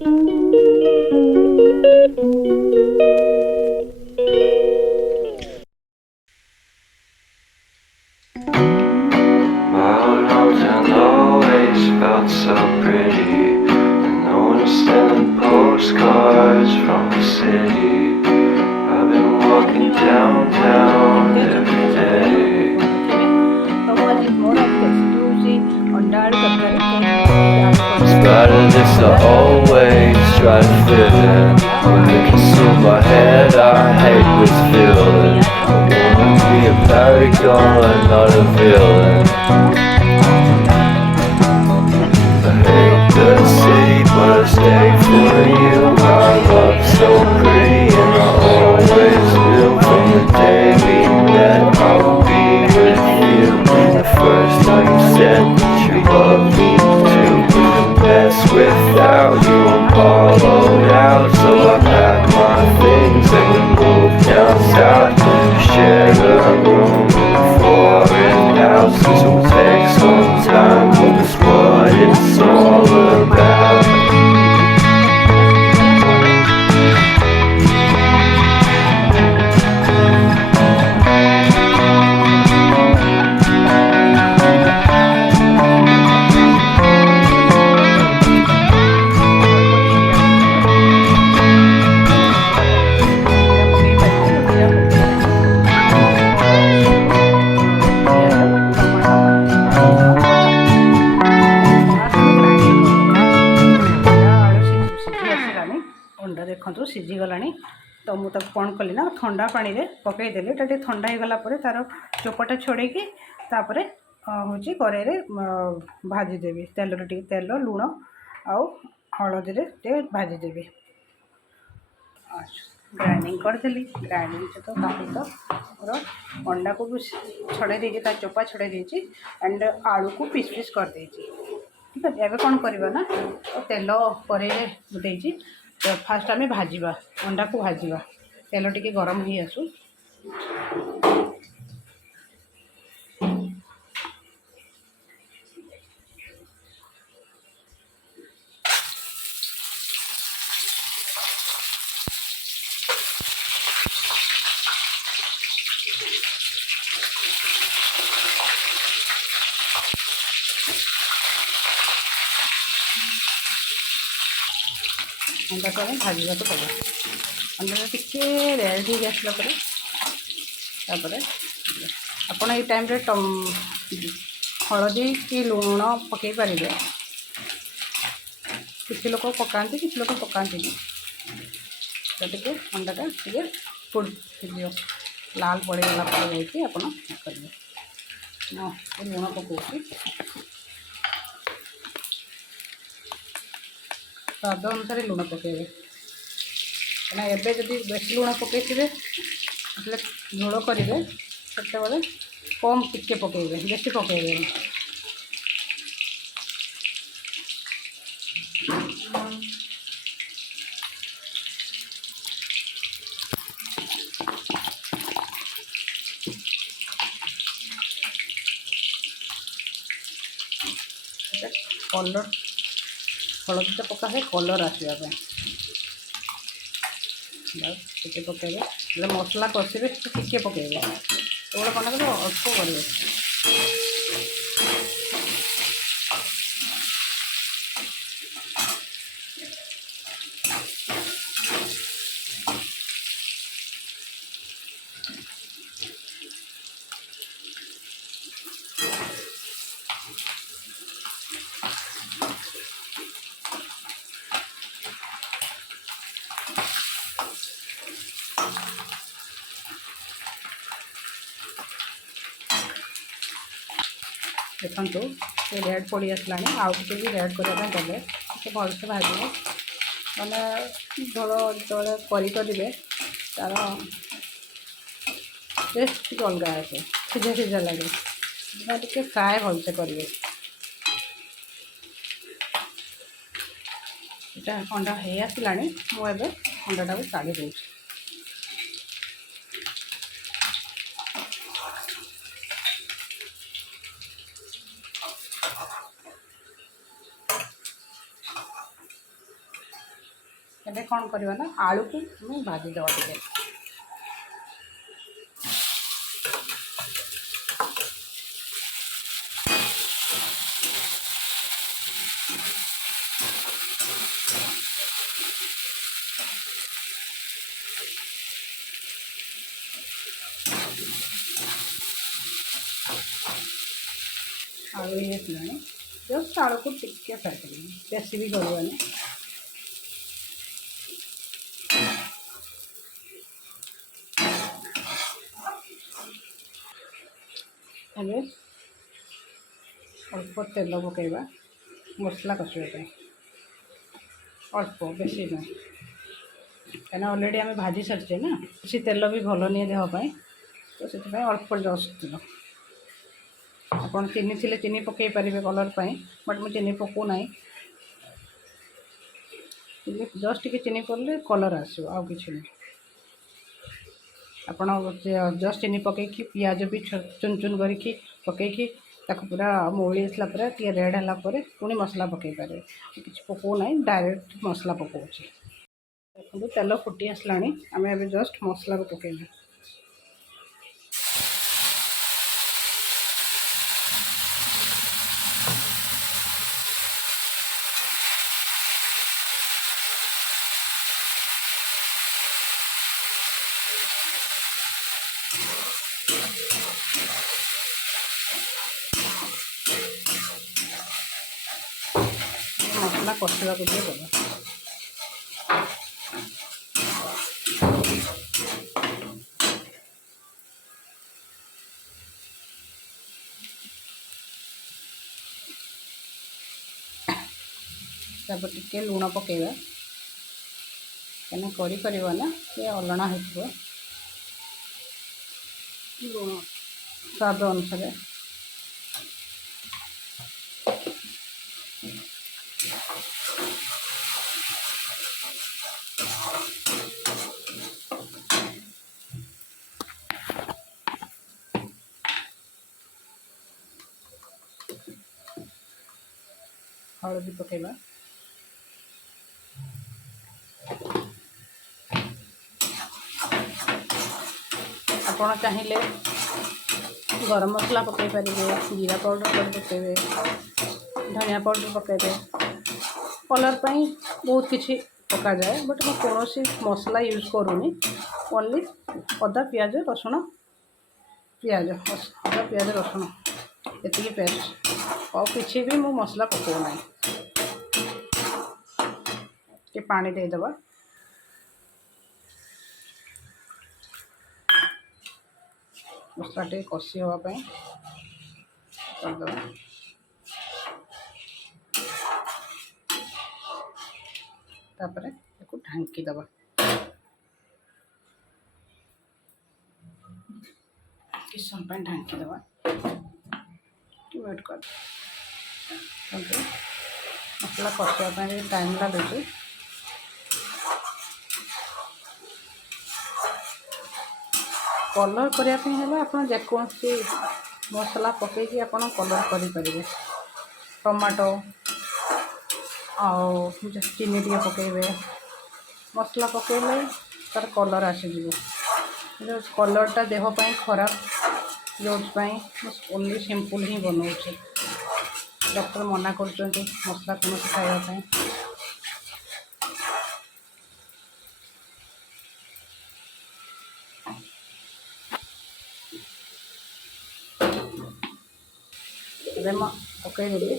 So pretty, and no one's sending postcards from the city. I've been walking downtown every day. Spider-licks are always trying to fit in. When they consume my head, I hate this feeling. I wanna be a paragon, not a villain. The city, but I stay for you. Our love's so pretty, and I always knew from the day we met I would be with you. The first time you said that you love me too. Couldn't mess without you, I'm hollowed out. So I packed my things and we moved down south. Shared a room in a foreign house. This will take some time, but that's what it's all about. देखो सीझीगला तो मुझे कौन कली ना ठंडा पानी रे पकईदेली टे ठंडा हो गलापर तार चोपाटा छोड़े तापर हूँ कड़े भाजीदेवी तेल तेल लुण आउ हलदी भाजीदेवी ग्राइंडिंग करदेली ग्राइंडिंग तो काफी तो मोर अंडा को भी छड़े देती तार चोपा छड़े देती एंड आलू को पीस पीस कर देती ठीक है। एवं कौन करवा ना तो तेल कड़े देती तो फास्ट आम भाजवा अंडा को भाजवा तेल टिके गरम हो आसू अंडा को भाजवा तो पड़ा अंडा टिके रेड हो आसला आपड़ ये टाइम हलदी कि लुण पकई पारे किसी लोग पकाती किसी लोग पकाती तो टे अंडाटा टे फुट लाल पड़गला जाकि आप करेंगे लुण पकाऊँ स्वाद अनुसार लुण पकेबे कहीं एवं जब बेस लुण पकई झोल करेंगे से कम टिके पकेबे बेसी पकेबे कलर हलदी तो पका है कलर आसवाई टे पकेबे मसला कषे टिके पकेबे तो कौन कर अल्प करेंगे देखो ये रेड पड़ी आसला आउ टे भी रेड करने देते भलसे भाजो मैंने झोल जो करेंगे तार टेस्ट टे अलग आसे सीझा सीझा लगे टे फ्राए भलसे करेंगे यहाँ अंडा हो आसला मुझे अंडाटा को काढ़ी दूँ ଏବେ କ'ଣ କରିବା ନା ଆଳୁକୁ ଆମେ ଭାଜିଦେବା ଟିକେ। आलू ये जस्ट आलू को टिके फ्राए करेंगे, बेसी भी करवानी। अबे अल्प तेल पकेबा मसला कषापी, अल्प बेसी ना कहीं अलरेडी आम भाजी सारी ना, किसी तेल भी भल नहीं देहपाई, तो से अल्प जस्ट तेल। आपड़ चीनी थी चीनी पकई पारे कलर पाई, बट मुझे चीनी पकौ ना, जस्ट टी चीनी पड़े कलर आसो आउ कि नहीं। आप जस्ट चीनी पकईकि पियाज भी चुन चुन करके पकईकि पूरा मौली आसला टे रेड है पुणी मसला पकई पारे, किसी पकौ ना डायरेक्ट मसला पकाऊँ। देखो तेल फुटी आसला आम ए जस्ट मसला को पकेबा। मसला कषा को दिए देगा। तापर टिके लुण पकेबा, कहीं कर ना ये अलणा हो लुण स्वाद अनुसार। हलदी पकेबा, आपड़ चाहिए गरम मसला पकई पारे, जीरा पाउडर पकेबे, धनिया पाउडर पकेबे, कलर पाई बहुत किसी पका जाए, बट मैं कौन मसला यूज करूनी, ओनली अदा पियाज रसुण, पियाज अदा पियाज रसुण ये पेस्ट और किसी भी मु मसला पकौ ना। कि पानी देदेबा, मसला टे कषी हाँपाई करदेबा। तापर इसको ढांकी दबा, किस समय ढांकी दबा वेट कर। मसला कषापी टाइम लगुच, कलर करने आप जेकोसी मसला पकईकि आप कलर करें। टमाटो आउ चीनी टे पकेबे, मसला पकेले तार कलर आसीज, कलरटा देहपाई खराब, जो ओनली सिंपल ही बनाऊे। डॉक्टर मना कर मसला कौन खावाई। पकईदेवी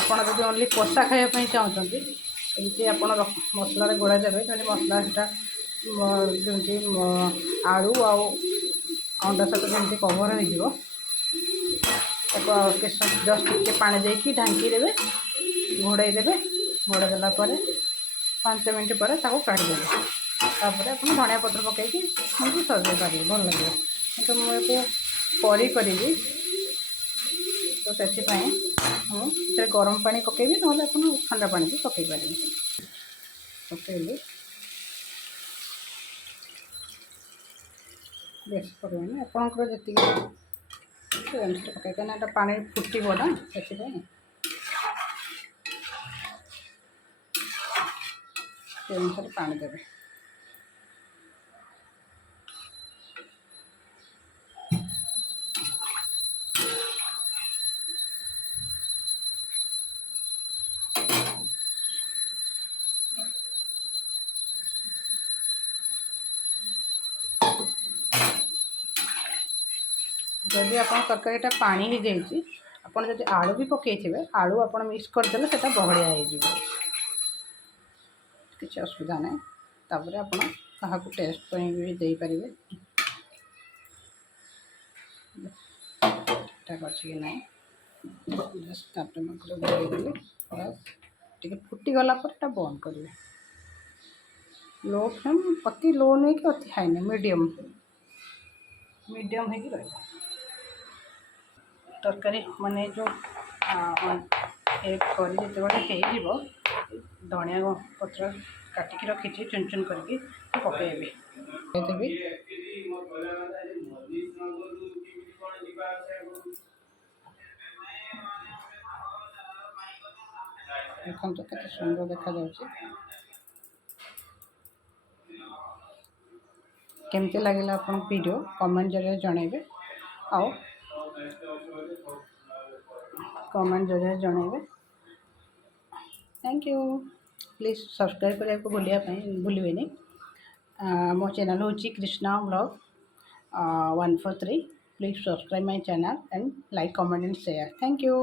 आपड़ जो ओनली कषा खायापी चाहते एमती आप मसलार गोड़ा देवे, जमी मसला जमी आलू अंडा सहित जमी कवर हो जस्ट टे पानी देकी ढांकी देवे, घोड़ाई देवे, घोड़ा देला 5 मिनट पर काढ़ीदे। तापर आप धनिया पत्र पकईकि मुझे सजाई पारे, भल लगे। तो मुझे करी तो से गरम पानी पकेबी ना ठंडा पानी भी पकई पारे। पकईली ବେଶୀ ପଡ଼ିବନି ଆପଣଙ୍କର ଯେତିକି ସେ ଅନୁସାରେ ପକାଇ, କାହିଁକିନା ଏଇଟା ପାଣି ଫୁଟିବ ନା, ସେଥିପାଇଁ ସେ ଅନୁସାରେ ପାଣି ଦେବେ। ଯଦି ଆପଣ ତରକାରୀଟା ପାଣି ହେଇଯାଇଛି, ଆପଣ ଯଦି ଆଳୁ ବି ପକାଇଥିବେ, ଆଳୁ ଆପଣ ମିକ୍ସ କରିଦେଲେ ସେଇଟା ବହଳିଆ ହେଇଯିବ, କିଛି ଅସୁବିଧା ନାହିଁ। ତାପରେ ଆପଣ କାହାକୁ ଟେଷ୍ଟ ପାଇଁ ବି ଦେଇପାରିବେ, ଠିକ୍ଠାକ୍ ଅଛି କି ନାହିଁ। ଜଷ୍ଟ ତାପରେ ମତରେ ଗୋଳେଇ ଦେଲେ, ଟିକେ ଫୁଟିଗଲା ପରେ ଏଇଟା ବନ୍ଦ କରିବେ। ଲୋ ଫ୍ଲେମ୍, ଅତି ଲୋ ନେଇ କି ଅତି ହାଇ ନାହିଁ, ମିଡ଼ିୟମ୍ ହେଇକି ରହିବ। ତରକାରୀ ମାନେ ଯେଉଁ କରି ଯେତେବେଳେ ହେଇଯିବ, ଧଣିଆ ପତ୍ର କାଟିକି ରଖିଛି ଚୁନ ଚୁନ କରିକି ପକାଇବି। ଦେବି ଦେଖନ୍ତୁ କେତେ ସୁନ୍ଦର ଦେଖାଯାଉଛି। କେମିତି ଲାଗିଲା ଆପଣଙ୍କ ଭିଡ଼ିଓ କମେଣ୍ଟ ଜରିଆରେ ଜଣାଇବେ, ଆଉ କମେଣ୍ଟ ଜରିଆରେ ଜଣାଇବେ। Thank you. ପ୍ଲିଜ୍ ସବସ୍କ୍ରାଇବ୍ କରିବାକୁ ଭୁଲିବେନି। ମୋ ଚ୍ୟାନେଲ୍ ହେଉଛି Krishna blog 143। Please subscribe my channel and like, comment and share. Thank you.